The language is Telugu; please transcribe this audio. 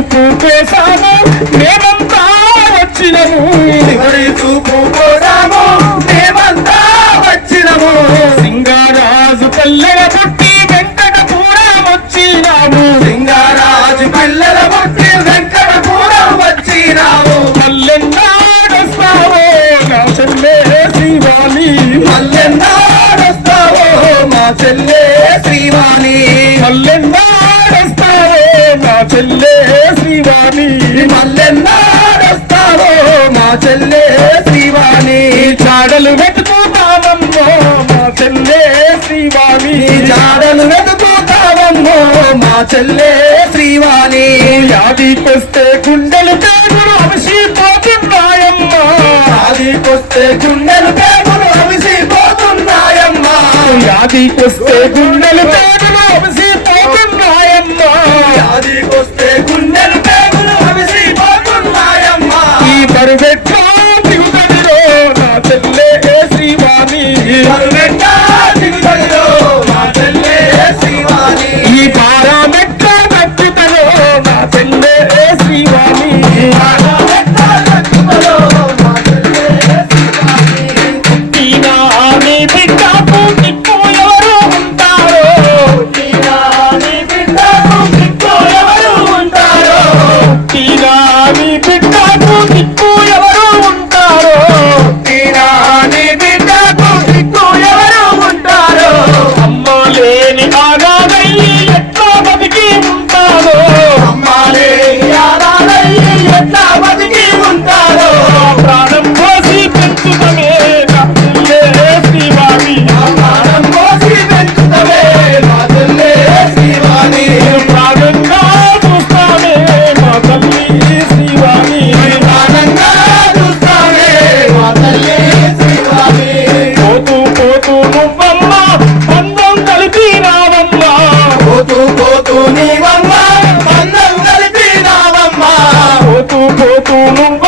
చూపు కోసాము మేమంతా వచ్చినము, చివరి చూపు కోసాము మేమంతా వచ్చినము. సింగారాజు పల్లెల పుట్టి వెంకటపురం వచ్చినాము, సింగారాజు పిల్లల పుట్టి వెంకటపురం వచ్చినాము. మల్లెన్నాడొస్తావో నా చెల్లె శ్రీవాణి, మల్లెన్నాడొస్తావో మా చెల్లె శ్రీవాణి, మల్లెన్నాడొస్తావో నా చెల్లె శ్రీవాణి, మల్లెన్నాడొస్తావో మా చెల్లె శ్రీవాణి. చాడలు వెతుకుతావమ్మో మా చెల్లె శ్రీవాణి, జాడలు వెతుకుతావమ్మో మా చెల్లె శ్రీవాణి. యాదికొస్తే గుండెలు పేగులు అవిసిపోతున్నాయమ్మా, యాదికొస్తే గుండెలు పేగులు అవిసిపోతున్నాయమ్మా, యాదికొస్తే గుండెలు పేగులు అవిసిపోతున్నాయమ్మా, యాదికొస్తే గుండెలు పేగులు అవిసిపోతున్నాయమ్మా. ఈ బరువెట్టా దిగుదడిలో నా చెల్లె శ్రీవాణి, బరువెట్ట దిగుదడిలో మా చెల్లె శ్రీవాణి. ఈ పారామెట్ల దక్కుతలో నా చెల్లె శ్రీవాణి, పారామెట్ల దక్కుతలో మా చెల్లె శ్రీవాణి. ఈనా నీ బిడ్డకు దిక్కు ఎవరు ఉంటారో, ఈనా నీ బిడ్డకు దిక్కు ఎవరు ఉంటారో, ఈనా నీ బిడ్డకు దిక్కు ఎవరు ఉంటారో, ఈనా నీ బిడ్డకు దిక్కు ఎవరు ఉంటారో. అమ్మ లేని ఆనాదయ్యి ఎట్లా బతికి ఉంటారో, అమ్మాలే యాదాలయ్యి ఎట్లా బతికి ఉంటారో. ప్రాణం పోసి పెంచుతమే నా చెల్లె శ్రీవాణి, ప్రాణం పోసి పెంచుతవే మా చెల్లె శ్రీవాణి. ప్రాణంగా చూస్తామే మా తల్లి శ్రీవాణి, ప్రాణంగా చూస్తావే మా తల్లి శ్రీవాణి. పోతూ పోతూ నువ్వమ్మ అందం కలిపినావమ్మా, పోతూ పోతూ నీవమ్మ బంధం కలిపినావమ్మ. పోతూ పోతూ నువ్వు